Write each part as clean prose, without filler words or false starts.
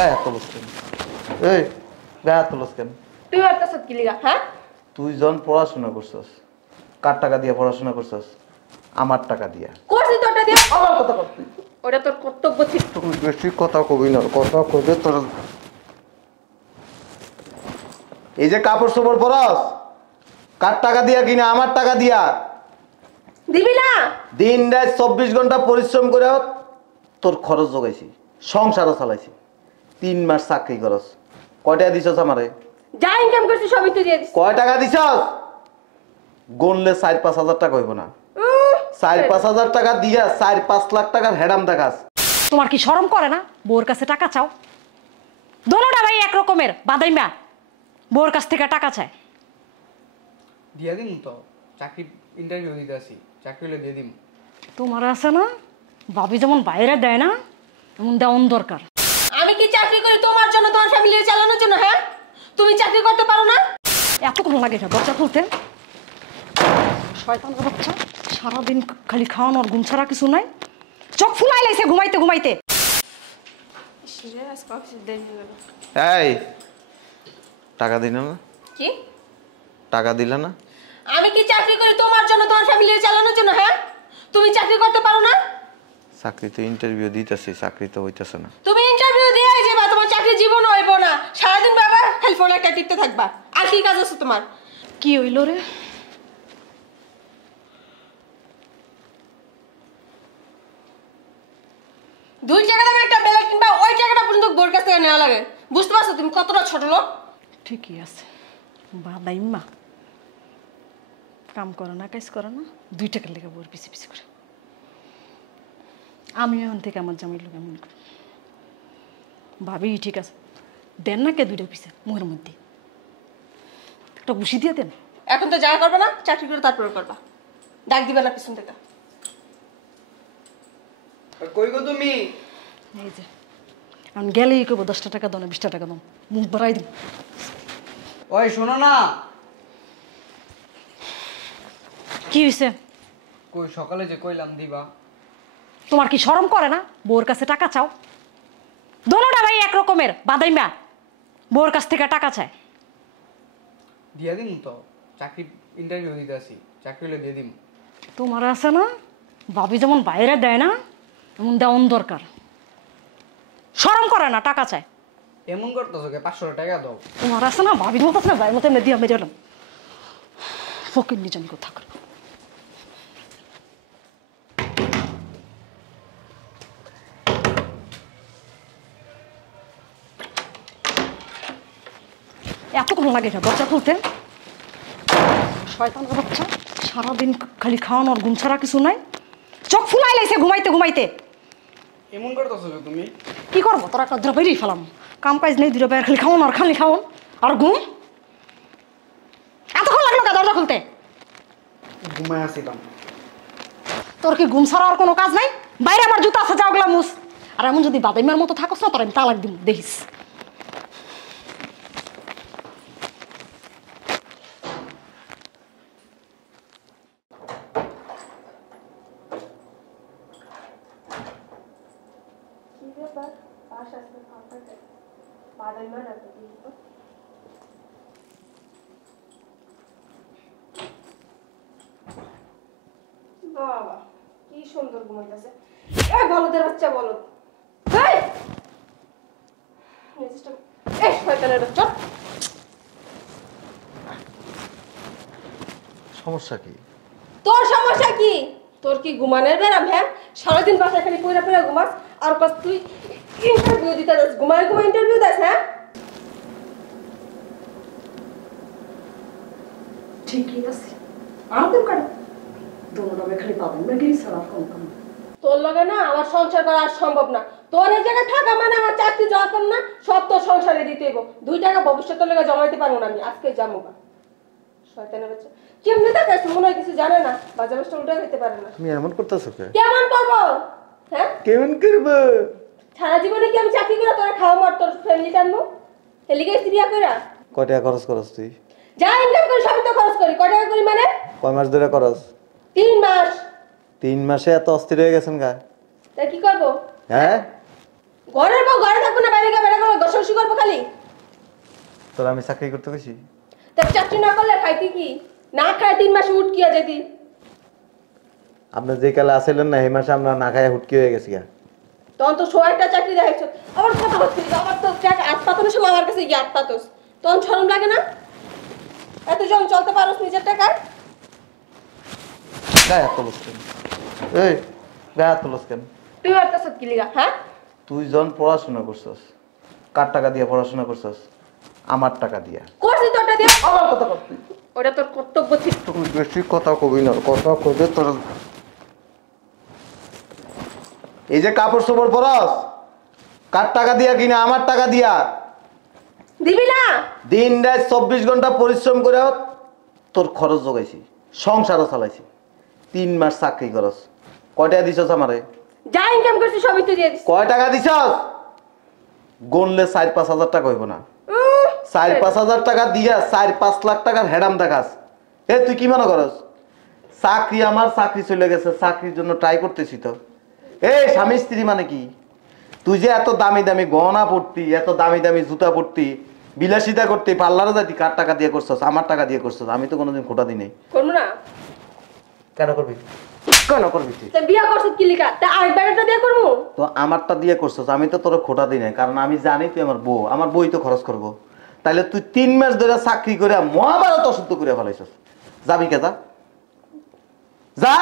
গায়ে হাত তুলস কেন? এই গায়ে হাত তুলস কেন? তুই আর কাছে কি লিগা? হ্যাঁ, তুই যখন পড়াশোনা করছস, কার টাকা দিয়ে পড়াশোনা করছস? আমার টাকা দিয়া। করছিস তোরটা দিয়ে। আমার কথা কর তুই। ওটা তোর কর্তব্য ছিল। তুই বেশি কথা কবি না, কথা কইলে তোর এই যে কাপড় চোপড় পরস, কার টাকা দিয়া কিনা? আমার টাকা দিয়া। দিবি না? দিন রাত 24 ঘন্টা পরিশ্রম করে তোর খরচ জোগাইছি, সংসারও চালাইছি। 3 মাস চাকরি করস, কয় টাকা দিছস আমারে? যা ইনকাম করছিস সবই তুই দিয়ে দিস। কয় টাকা দিছস? গনলে 4-5 হাজার টাকা হইব না? 4-5 হাজার টাকা দিয়া 4-5 লাখ টাকার হেডাম দেখাস। তোমার কি শরম করে না? বউর কাছে টাকা চাও? দোনোটা ভাই এক রকমের বাদাইমা। বউর কাছ থেকে টাকা চায়। দিয়া দিম তো, চাকরি ইন্টারভিউ দিতে আসি, চাকরি হলে দিয়ে দিম। তোমার আছে না, ভাবি যেমন বাইরে দেয় না, এমন দেওয়ান দরকার। আমি কি চাকরি করি তোমার জন্য, তোমার ফ্যামিলি চালানোর জন্য? হ্যাঁ, তুমি চাকরি করতে পারো না? এতক্ষণ লাগে না দরজা খুলতে? শয়তানের বাচ্চা, সারাদিন খালি খাওয়ানোর ঘুম ছাড়া কিছু নাই। চোখ ফুলাই লাইছে ঘুমাইতে ঘুমাইতে। এই টাকা দিলে না? কি টাকা দিলে না? আমি কি চাকরি করি তোমার জন্য, তোমার ফ্যামিলি চালানোর জন্য? হ্যাঁ, তুমি চাকরি করতে পারো না? চাকরিতে ইন্টারভিউ দিতেছি, চাকরি তো হইতেছে না। তুমি ইন্টারভিউ দিয়ে যাবা, তোমার চাকরি জীবন হইব না। সারাদিন বাবা খালি ফোন একটা টিপতে থাকবা। আর কি কাজ আছে তোমার? কি হইল রে? দুই টাকা দামে একটা বেলা কিনবা, ওই টাকাটা পর্যন্ত বোর কাছ থেকে নেওয়া লাগে। বুঝতে পারছো তুমি কতটা ছোট লোক? ঠিকই আছে, বাদাইম্মা কাম করে না, কাজ করে না, 2 টাকার লেগে বউর পিছে পিছে করে। আমি এখন থেকে আমার জামাই লোক এমন করি ভাবি। ঠিক আছে, দেন না কে 2টা পিছে মুখের মধ্যে একটা ঘুষি দিয়ে দেন। এখন তো যা করবে না, চাকরি করে তারপরে করবা। ডাক দিবে না পিছন থেকে। কই গো তুমি? এই যে আমি গেলেই করবো 10টা টাকা দাও না 20টা টাকা দাও, মুখ বাড়াই দিন। ওই শোনো না। কি হয়েছে? কই সকালে যে কইলাম দিবা। তোমার কি শরম করে না? বউর কাছে টাকা চাও? দোনোটা ভাই এক রকমের বাদাইমা। বউর কাছ থেকে টাকা চায়। দিয়া দিম তো, চাকরি ইন্টারভিউ দিতে আসি, চাকরি হলে দিয়ে দিম। তোমার আছে না, ভাবি যেমন বাইরে দেয় না, এমন দেওয়ান দরকার। শরম করে না, টাকা চায়। এমন করতেছো কে? 500 টাকা দাও। তোমার আছে না, ভাবির মতো আছে না, ভাইয়ের মতো এমনি দিয়ে মেরে এলাম। ফকির নিজানি কোথা করে। এতক্ষণ লাগে না দরজা খুলতে? শয়তানের বাচ্চা, সারাদিন খালি খাওয়ানোর ঘুম ছাড়া কিছু নাই। চোখ ফুলাই লাইছে ঘুমাইতে ঘুমাইতে। এমন করতেছো কে তুমি? কি করবো, তোরা একটা ধরে বেরিয়ে ফেলাম। কাম কাজ নেই, 2টা খালি খাওয়ান আর খালি খাওয়ান আর ঘুম। এতক্ষণ লাগলো কে দরজা খুলতে? ঘুমায় আসিলাম। তোর কি ঘুম ছাড়া আর কোনো কাজ নাই? বাইরে আমার জুতা আছে, যাওগলা মুস। আর এমন যদি বাদাইমার মতো থাকস না, তোর আমি তালাক দিব, দেখিস। বাবা কি সুন্দর ঘুমাইতেছে। এই বলদের বাচ্চা বলদ। এই মেজাজটা এই শয়তানের বাচ্চা। সমস্যা কি? তোর সমস্যা কি? তোর কি ঘুমানোর বেড়াম? হ্যাঁ, সারাদিন বাসায় খালি পয়রা পয়রা ঘুমাস, আর পাস তুই ইন্টারভিউ দিতে যাস, ঘুমায় ঘুমায় ইন্টারভিউ দিস? হ্যাঁ, ঠিকই আছে, আমাদের কাটে দোনোটা খালি পাবেন না, গিরি ছাড়া কম কম। তোর লগে না আমার সংসার করা আর সম্ভব না। তোর এই জায়গায় থাকা মানে আমার চাকরি যাওয়া কম না, সব তোর সংসারে দিতে হইব। 2 টাকা ভবিষ্যতের লগে জমাইতে পারবো না আমি, আজকে যাবো না। শয়তানের বাচ্চা কেমনে দেখাস, মনে হয় কিছু জানে না, বাজে বাজটা উল্টা হইতে পারে না। তুমি এমন করতেছো কে? কেমন করবো? হ্যাঁ, কেমন করবো? সারা জীবনে কি আমি চাকরি করে তোরা খাওয়া মার, তোর ফ্যামিলি টানবো? হেলিগে সিরিয়া কইরা কয় টাকা খরচ করস তুই? যা ইনকাম করি সবই তো খরচ করি। কয় টাকা করি মানে? কয় মাস ধরে করস? 3 মাস। 3 মাসে এত অস্থির হয়ে গেছেন গা? তাই কি করবো? হ্যাঁ, ঘরের বউ ঘরে থাকবো না, বাইরে গিয়ে বেড়া করবো? তোর আমি চাকরি করতে গেছি? তা চাকরি না করলে খাইতি কি? না খায় 3 মাস উঠকিয়া যেতি। আপনি যে কালে আসলেন না এই মাসে আমরা না খায় হুটকি হয়ে গেছি গা। তখন তো একটা চাকরি দেখাইছো। আবার কথা হচ্ছে আমার তো টাকা হাত পাতানোর সময় আমার কাছে গিয়ে হাত পাতোস। তখন শরম লাগে না? এত জন চলতে পারোস নিজের টাকায়? গায়ে হাত তুলস কেন? এই গায়ে হাত তুলস কেন? তুই আর কাছে কি লিগা, হ্যাঁ? তুই জন পড়াশোনা করছস, কার টাকা দিয়ে পড়াশোনা করছস? আমার টাকা দিয়া। করছিস তো ওটা দিয়ে? আমার কথা করতে ওটা তোর কর্তব্য ছিল। তুই বেশি কথা কবি না, কথা কবে তোর। এই যে কাপড় চোপড় পরস, কার টাকা দিয়া কিনা? আমার টাকা দিয়া। দিবি না? দিন রাত 24 ঘন্টা পরিশ্রম করে তোর খরচ জোগাইছি, সংসারও চালাইছি। 3 মাস চাকরি করস, কয় টাকা দিছস আমারে? যা ইনকাম করছিস সবই তুই দিয়ে দিস। কয় টাকা দিছস? গনলে 4-5 হাজার টাকা হইব না? 4-5 হাজার টাকা দিয়া 4-5 লাখ টাকার হেডাম দেখাস। এ তুই কি মনে করস চাকরি? আমার চাকরি চলে গেছে, চাকরির জন্য ট্রাই করতেছি তো। এই স্বামী স্ত্রী মানে কি? তুই যে এত দামি দামি গহনা পড়তি, এত দামি দামি জুতা পড়তি, বিলাসিতা করতে, পার্লারে যাইতি, কার টাকা দিয়ে করছস? আমার টাকা দিয়ে করছস। আমি তো কোনোদিন খোটা দিই নাই। করবো না? কেন করবি? কেন করবি তুই? তা বিয়া করছিস কি লিগা? তা আরেকবার একটা বিয়া করবো? তো আমারটা দিয়ে করছস, আমি তো তোর খোটা দিই নাই, কারণ আমি জানি তুই আমার বউ, আমার বই তো খরচ করবো। তাইলে তুই 3 মাস ধরে চাকরি করে মহাভারত অশুদ্ধ করে ফেলাইছস। যাবি কে? যা যা।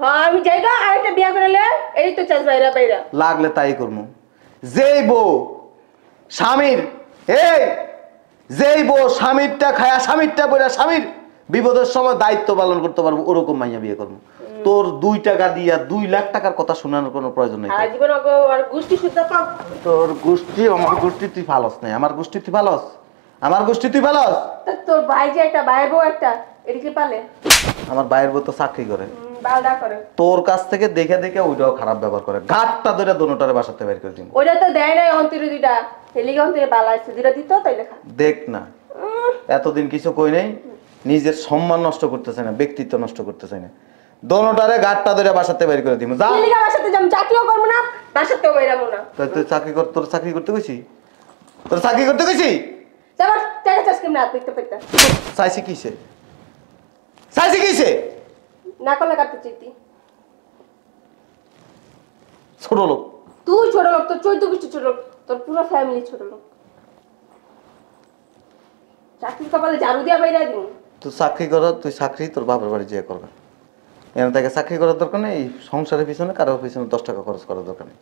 হ্যাঁ আমি যাই না, আরেকটা বিয়া করলে এই তো চাস বাইরা বাইরা। লাগলে তাই করবো। যেই বউ স্বামীর, এই যেই বউ স্বামীরটা খায়া স্বামীরটা পড়া স্বামীর বিপদের সময় দায়িত্ব পালন করতে পারবো, ওরকম মাইয়া বিয়ে করবো। তোর 2 টাকা দিয়া 2 লাখ টাকার কথা শোনানোর কোনো প্রয়োজন নেই। আর জীবন আর গোষ্ঠী শুদ্ধ পাও। তোর গোষ্ঠী, আমার গোষ্ঠী তুই ফালস নাই। আমার গোষ্ঠী তুই ফালস, আমার গোষ্ঠী তুই ফালস। তা তোর ভাই যে একটা ভাই বউ একটা এদিকে পালে আমার ভাইয়ের বউ তো চাকরি করে, বালডা করে। তোর কাছ থেকে দেখে দেখে ওইটাও খারাপ ব্যবহার করে। ঘাটটা ধরে দোনোটারে বাসাতে বের করে দিব। ওইটা তো দেয় নাই অন্তরে দুইটা, হেলিগে অন্তরে বালা আছে দুইটা দিত তাই লেখা। দেখ না, এতদিন কিছু কই নাই, নিজের সম্মান নষ্ট করতেছে না, ব্যক্তিত্ব নষ্ট করতেছে না। দোনোটারে ঘাটটা ধরে বাসাতে বের করে দিব। যা। হেলিগে বাসাতে যাম, চাকরিও করবো না, বাসাতেও বেরাবো না। তুই চাকরি কর, তোর চাকরি করতে গেছি, তোর চাকরি করতে গেছি। যাবার টাকা চাষ কেমন হাত পেতে পেতে চাইছি কিসে? চাইছি কিসে? না করলে কাটতে চাইতি। ছোট লোক। তুই ছোট লোক, তোর 14 গোষ্ঠী ছোট লোক, তোর পুরো ফ্যামিলি ছোট লোক। চাকরি কপালে ঝাড়ু দিয়া বাইরা দিন। তুই চাকরি কর, তুই চাকরি তোর বাবার বাড়ি যেয়ে করবে। এখানে তাকে চাকরি করার দরকার নেই, এই সংসারের পিছনে কারোর পিছনে 10 টাকা খরচ করার দরকার নেই।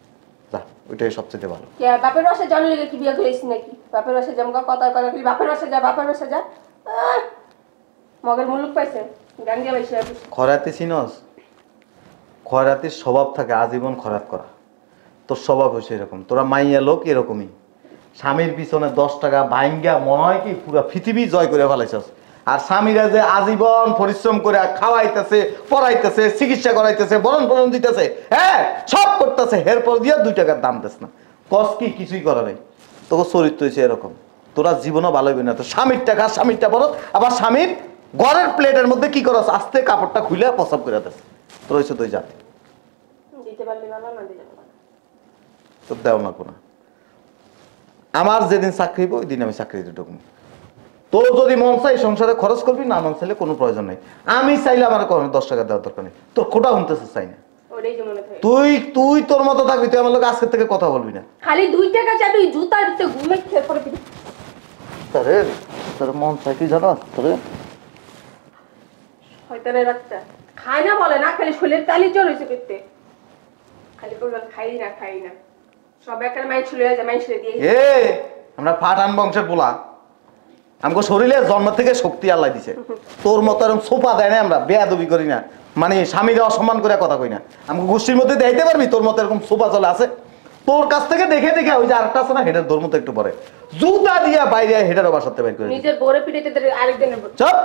যা, ওইটাই সবচেয়ে ভালো। কে বাপের বাসায় জানি লেগে কি বিয়ে করেছিস নাকি? বাপের বাসায় জমকা কথা কথা কি বাপের বাসায় যা, বাপের বাসায় যা। মগের মুলুক পাইছে, গাঙ্গিয়া বাইছে। খরাতি চিনস? খরাতির স্বভাব থাকে আজীবন খরাত করা। তোর স্বভাব হয়েছে এরকম। তোরা মাইয়া লোক এরকমই, স্বামীর পিছনে 10 টাকা ভাঙ্গা মনে হয় কি পুরো পৃথিবী জয় করে ফেলাইছস। আর স্বামীরা যে আজীবন পরিশ্রম করে খাওয়াইতেছে, পড়াইতেছে, চিকিৎসা করাইতেছে, বরণ দিতেছে, হ্যাঁ সব করতেছে, এরপর দিয়ে 2 টাকার দাম দেস না। কস কি? কিছুই করা নেই। তোকে চরিত্র হয়েছে এরকম। তোরা জীবনও ভালো হইবে না। তো স্বামীর টাকা স্বামীরটা বড়, আবার স্বামীর ঘরের প্লেটের মধ্যে কি করস? আস্তে কাপড়টা খুলে প্রসাব করে দেস। তোর হয়েছে তুই জাতি। দিতে পারলি ভালো, না দিলে ভালো। তোর দেও না কোনো। আমার যেদিন চাকরি হইব ওই দিন আমি চাকরিতে ঢুকবো। তোর যদি মন চাই সংসারে খরচ করবি, না মন চাইলে কোনো প্রয়োজন নেই। আমি চাইলে আমার কখনো 10 টাকা দেওয়ার দরকার নেই। তোর খোটা শুনতেছে চাই না। ওটাই যে মনে থাকে। তুই তোর মতো থাকবি, তুই আমার লোক আজকের থেকে কথা বলবি না। খালি 2 টাকা চাবি জুতার ভিতরে ঘুমে খেয়ে পড়ে দিবি। তোর মন চাই কি জানো? তোর শয়তানের বাচ্চা খায় না বলে না, খালি শরীরের তালি জ্বর হয়েছে পেতে, খালি বলবেন খাই না সব একটা মাইন ছুলে যায়, মাইন ছুলে দিয়ে। এ আমরা ফাটান বংশের পোলা, আমাকে শরীরে জন্ম থেকে শক্তি আল্লাহ দিছে। তোর মতো এরকম সোফা দেয় না, আমরা বেয়াদবি করি না, মানে স্বামীরা অসম্মান করে কথা কই না। আমাকে গোষ্ঠীর মধ্যে দেখাইতে পারবি তোর মতো এরকম সোফা চলে আছে? তোর কাছ থেকে দেখে দেখে ওই যে আরেকটা আছে না, হেডের দোর মতো একটু পরে জুতা দিয়া বাইরে হেডের বাসাতে বের করে নিজের বোরে পিটাইতে আরেকজনের বোর চপ।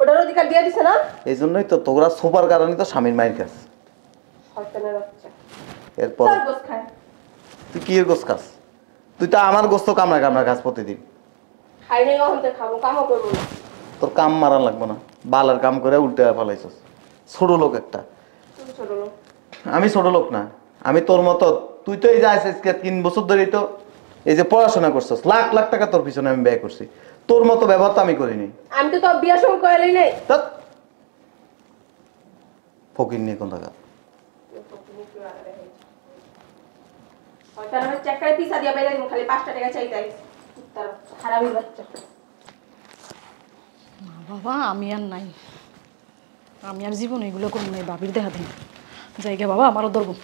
ওটার অধিকার দিয়ে দিছে না। এই জন্যই তো তোরা সোফার কারণে তো স্বামীর মায়ের কাছে। শয়তানের বাচ্চা এরপর তার গোস খায়। তুই কি এর গোস খাস? তুই তো আমার গোস্ত কামড়া খাস প্রতিদিন। খাই নাই ওখান থেকে খাবো, কামও করবো না। তোর কাম মারা লাগবো না, বালার কাম করে উল্টে ফেলাইছস। ছোট লোক একটা। তুমি ছোট লোক। আমি ছোট লোক না, আমি তোর মতো। তুই তো এই যে আছিস 3 বছর ধরেই তো এই যে পড়াশোনা করছস, লাখ লাখ টাকা তোর পিছনে আমি ব্যয় করছি, তোর মতো ব্যবহার তো আমি করিনি। আমি তো তোর বিয়ার সময় কয়েলই নাই। ধ্যাৎ। ফকির নিয়ে কোন টাকা? হয়তো আমার চাকরি পিসা দিয়া বাইরে দিন, খালি 5 টাকা চাইতাই। তার হারামি বাচ্চা। না বাবা, আমি আর নাই, আমি আর জীবন এগুলো করবো না, এই ভাবির দেখা দিন জায়গা বাবা আমারও ধরবো।